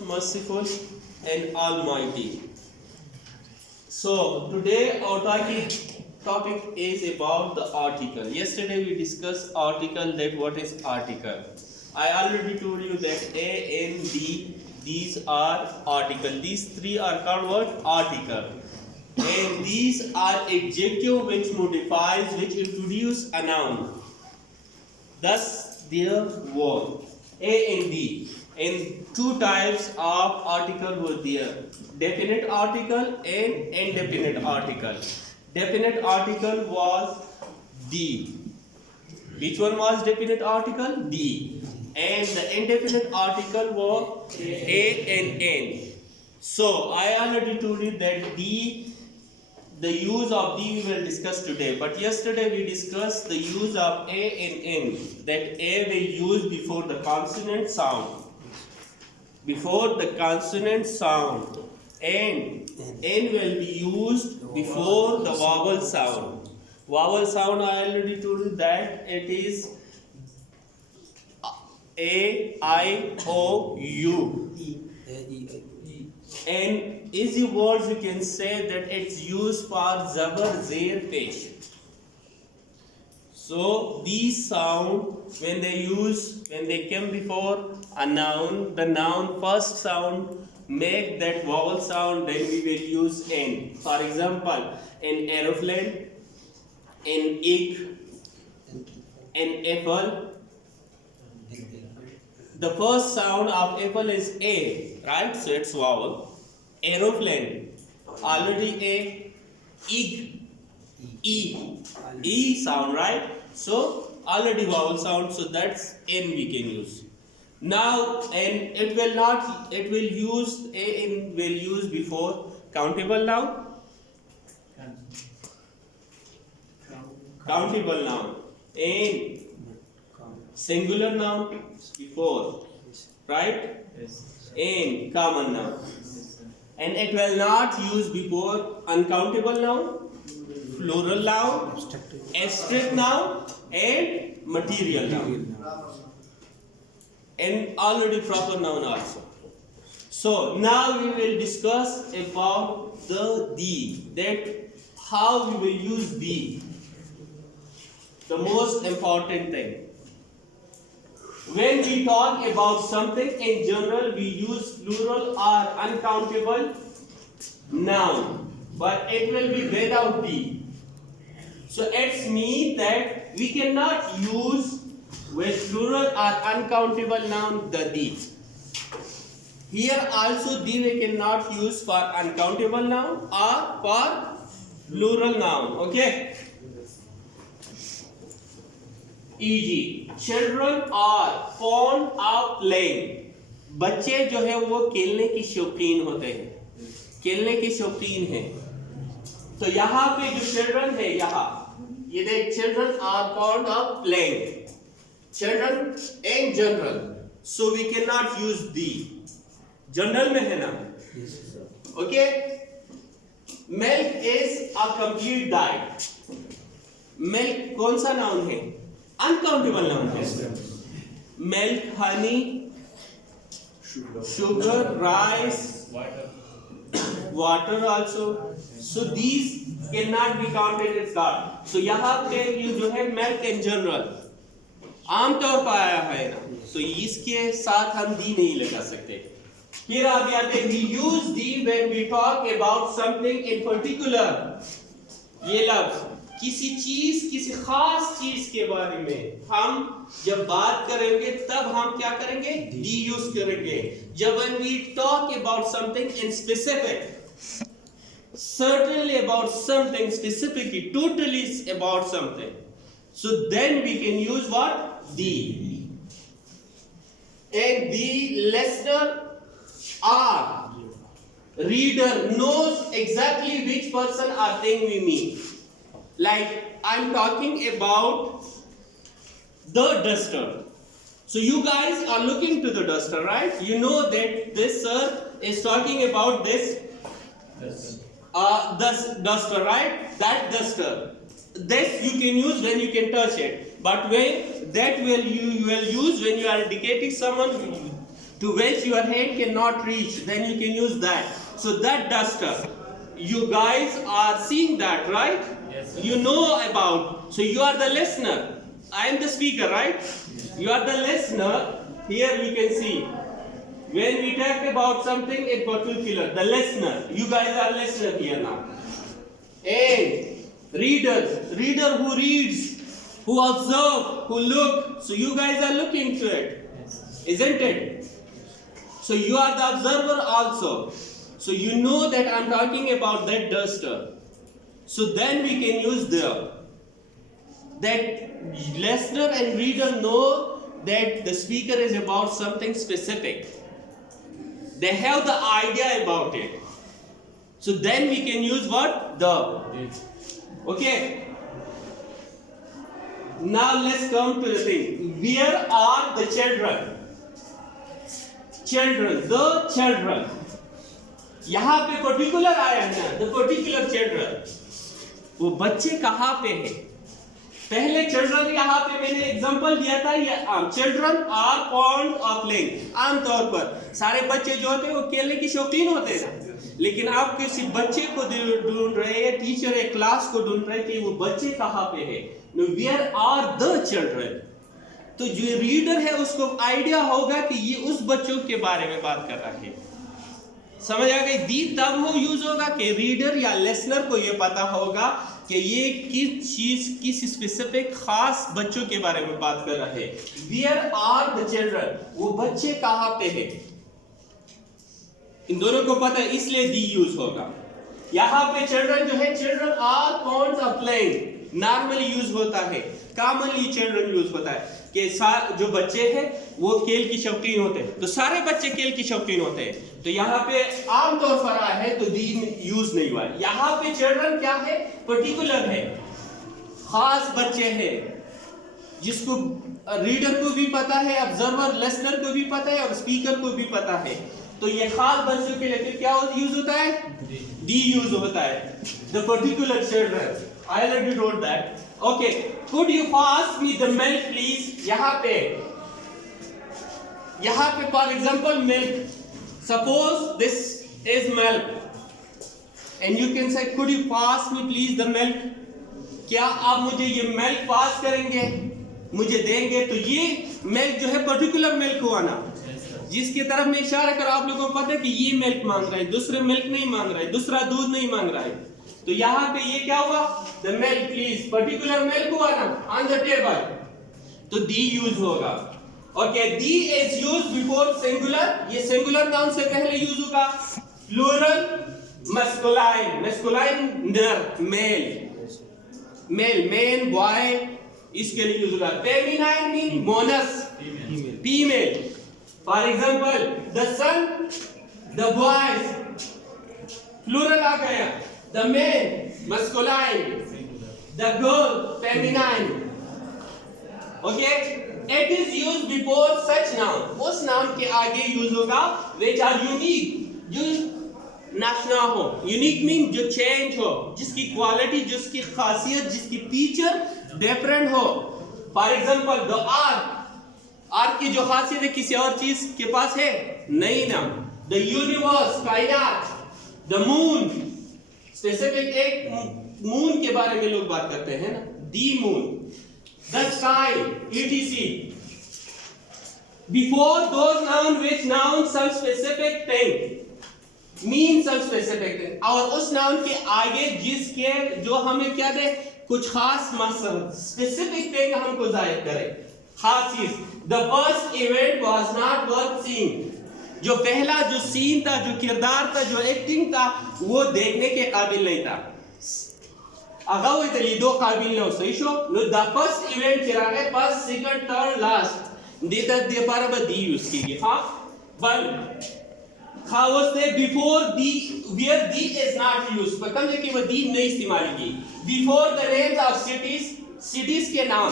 most merciful and almighty. So today our topic is about the article. Yesterday we discussed article, that what is article. I already told you that A, N, D, these are article. These three are called what? Article. And these are adjective which modifies, which introduce a noun. Thus their word. A and D. And two types of article were there. Definite article and indefinite article. Definite article was D. Which one was definite article? D. And the indefinite article was A and N. So I already told you that D, the use of D we will discuss today. But yesterday we discussed the use of A and N. That A will use before the consonant sound. Before the consonant sound. And N will be used before the vowel sound. Vowel sound I already told you that it is A, I, O, U. And easy words you can say that it's used for zabar, zer, pesh. So these sound when they come before a noun, the noun first sound make that vowel sound, then we will use N. For example, an aeroplane, an egg, an apple. The first sound of apple is A, right? So it's vowel. Aeroplane, already A. Egg, E sound, right? So already vowel sound, so that's N we can use. Now, and it will use A and will use before countable noun. Countable noun. And singular noun before, right? And common noun. And it will not use before uncountable noun, plural noun, abstract noun, and material noun. And already proper noun also. So now we will discuss about the D, that how we will use D. The most important thing. When we talk about something in general, we use plural or uncountable noun, but it will be without D. So it means that we cannot use with plural or uncountable noun the D. Here also D we cannot use for uncountable noun or for plural noun. Okay. E.g. children are fond of playing. बच्चे जो है वो खेलने की शौकीन होते हैं, खेलने की शौकीन हैं. तो यहाँ पे जो children है, यहाँ ये देख, children are fond of playing. Children in general, so we cannot use the. General में है ना? Okay. Milk is a complete diet. Milk कौन सा noun है? Uncountable noun है. Milk, honey, sugar, rice, water also. So these cannot be counted as that. So यहाँ पे ये जो है milk in general आमतौर पर आया है ना, तो इसके साथ हम दी नहीं लगा सकते. फिर आगे आते we use the when we talk about something in particular. ये लफ्ज किसी चीज, किसी खास चीज के बारे में हम जब बात करेंगे तब हम क्या करेंगे? दी यूज करेंगे. जब when we talk about something in specific, certainly about something, specifically, totally about something, so then we can use what? The. And the listener or reader knows exactly which person or thing we mean. Like I'm talking about the duster. So you guys are looking to the duster, right? You know that this sir is talking about this duster, right? That duster. This you can use when you can touch it. But when that will you will use when you are indicating someone to which your hand cannot reach, then you can use that. So that duster, you guys are seeing that, right? Yes, sir. You know about. So you are the listener. I am the speaker, right? You are the listener. Here we can see. When we talk about something in particular, the listener. You guys are listener here now. And reader who reads, who observe, who look. So you guys are looking to it, isn't it? So you are the observer also. So you know that I'm talking about that duster. So then we can use that listener and reader know that the speaker is about something specific. They have the idea about it. So then we can use what? The. Okay. Now let's come to the thing. Where are the children? The children. यहाँ पे particular आया है ना, the particular children. वो बच्चे कहाँ पे हैं? पहले चिल्ड्रन यहाँ पे मैंने एग्जांपल दिया था, ये children are fond of playing. आमतौर पर सारे बच्चे जो होते हैं वो खेलने की शौकीन होते हैं ना, लेकिन आप किसी बच्चे को ढूंढ रहे हैं, टीचर है क्लास को ढूंढ रहे हैं कि वो बच्चे कहाँ पे है. Where are the children. तो जो रीडर है उसको आइडिया होगा कि ये उस बच्चों के बारे में बात कर रहा है. समझ आ गई? दी तब हो यूज होगा कि रीडर या लिसनर को ये पता होगा कि ये किस चीज, किस स्पेसिफिक खास बच्चों के बारे में बात कर रहे हैं. वेयर आर द चिल्ड्रन, वो बच्चे कहाँ पे हैं. इन दोनों को पता है, इसलिए दी यूज होगा. यहाँ पे चिल्ड्रन जो है, children are fond of playing normally use होता है, कॉमनली चिल्ड्रन यूज होता है कि जो बच्चे हैं वो खेल की शौकीन होते हैं. तो सारे बच्चे खेल की शौकीन होते हैं. तो यहाँ पे आमतौर पर आया है तो दी यूज नहीं हुआ. यहाँ पे चिल्ड्रन क्या है? पर्टिकुलर है, खास बच्चे हैं जिसको रीडर को भी पता है, ऑब्जर्वर लिसनर को भी पता है और स्पीकर को भी पता है. तो ये खास बच्चों के लिए क्या यूज होता है? दी यूज होता है. The particular children. I already told that. Okay, could you pass me the milk please? यहाँ पे for example milk. Suppose this is milk and you can say could you pass me please the milk? क्या आप मुझे ये milk पास करेंगे, मुझे देंगे? तो ये मिल्क जो है पर्टिकुलर मिल्क हुआ ना, जिसकी तरफ मैं इशारा कर, आप लोगों को पता है कि ये मिल्क मांग रहा है, दूसरे मिल्क नहीं मांग रहा है, दूसरा दूध नहीं मांग रहा है. तो यहाँ पे ये क्या हुआ? The milk please, particular milk हुआ ना ऑन द टेबल, तो दी यूज होगा. Okay, the is use before singular. ये सिंगुलर नाउन से पहले यूज होगा. प्लूरल मस्कुलाइन, मस्कुलाइन नर, मेल मैन बॉय, इसके लिए यूज होगा. फेमिनाइन मीन मोनस, female. For example the son, the boys, plural आ गया. The man, masculine. The girl, feminine. Okay? It is used before such noun. उस noun के आगे यूज होगा which are unique, जो नाशना हो. Unique mean जो change हो, जिसकी क्वालिटी, जिसकी खासियत, जिसकी फीचर डिफरेंट हो. For example, the ark की जो खासियत है किसी और चीज के पास है नहीं ना. The universe, कायनात. The moon, स्पेसिफिक एक मून के बारे में लोग बात करते हैं ना, the moon. The sky, etc. Before those noun which noun some specific thing mean some specific thing. और उस नाउन के आगे जिसके जो हमें क्या दे, कुछ खास मकसद, स्पेसिफिक थिंग हमको जाहिर करे, खास चीज. The first event was not worth seeing. जो पहला जो सीन था, जो किरदार था, जो एक्टिंग था, वो देखने के काबिल नहीं था. अगाऊ इतनी दो काबिल नहीं हो सही शो. नो द फर्स्ट इवेंट किराने फर्स्ट सेकंड थर्ड लास्ट देता दे पर दी यूज की. हां वन खावस before the, where the is not use, पता नहीं कि वो दी नहीं इस्तेमाल की. Before the names of cities, cities के नाम,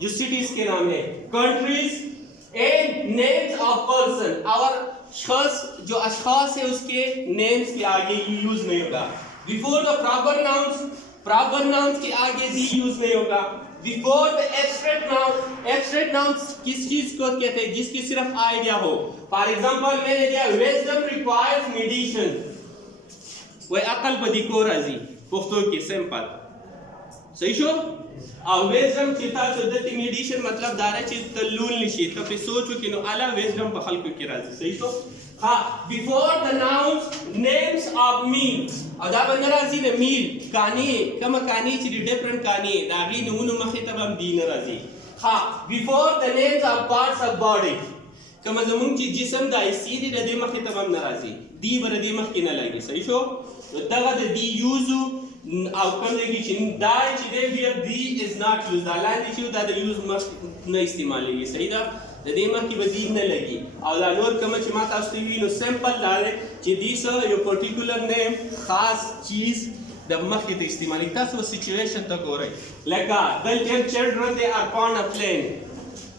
जो सिटीज के नाम है, countries and names of person. और शख्स, जो अशखास है उसके नेम्स के आगे यूज नहीं होगा. Before the proper nouns, proper nouns के आगे दी यूज नहीं होगा. बिफोर द एब्स्ट्रैक्ट नाउन किस चीज को कहते हैं जिसकी सिर्फ आइडिया हो. फॉर एग्जांपल मैंने दिया विजडम रिक्वायर्स मेडिटेशन. वह अकल बदी को राजी पुख्तो के सिंपल सही शो. और विजडम चिता चुदती मेडिटेशन मतलब दारा चित तलूल निशी तो पे सोचो कि नो अला विजडम बखल को के राजी सही शो. हाँ before the nouns names of मील अदा बंदराजी ने मील कानी कम कानी ची डिफरेंट कानी दागी नून मखितब हम दीन राजी. हाँ before the names of parts of body कम जमुन ची जिस्म दा सीधी दे मखितब हम नाराजी दी बर दे मख न लगी सही शो. दगा द दी यूजू आउटकम देखी चिन दाई ची दे भी दी इज नॉट यूज दा लाइन ची दा द यूज मस्ट न इस्तेमाल लगी सही दा दे मख की बदीन न लगी. और दा नोर कम ची माता अस्तीवी नो सिंपल दाले ची दी सो यो पर्टिकुलर नेम खास चीज द मख की इस्तेमाल तास वो सिचुएशन तक हो रही लगा दल जब children they are on a plane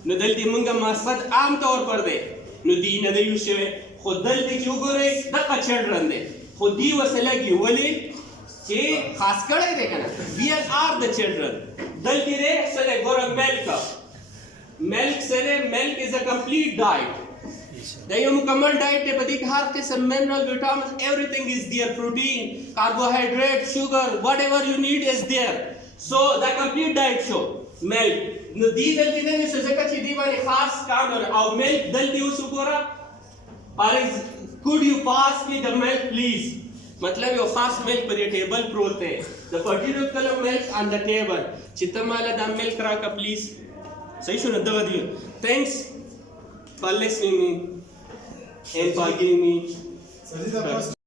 नो दल दी मंगा मकसद आम तौर पर दे नो दी न दे यूज शे खुद दल दी जो गोरे दका चिल्ड्रन दे खुद दी वसले की वली चे खास करे दे कना वी आर द चिल्ड्रन दल दी रे सले गोरा मिल्क सरे milk is a complete diet दयो मुकम्मल डाइट के बदी हर किस्म mineral vitamin everything is there protein carbohydrate sugar whatever you need is there so the complete diet शो मिल्क न दी दल दी ने से जका ची दी वाली खास काम और मिल्क दल दी उसको गोरा और could you pass me the milk please मतलब यो खास मिल्क पर ये टेबल प्रोते the particular milk on the table चितमाला द मिल्क रखा प्लीज सही सुनो दगा दियो. Thanks for listening me and for giving me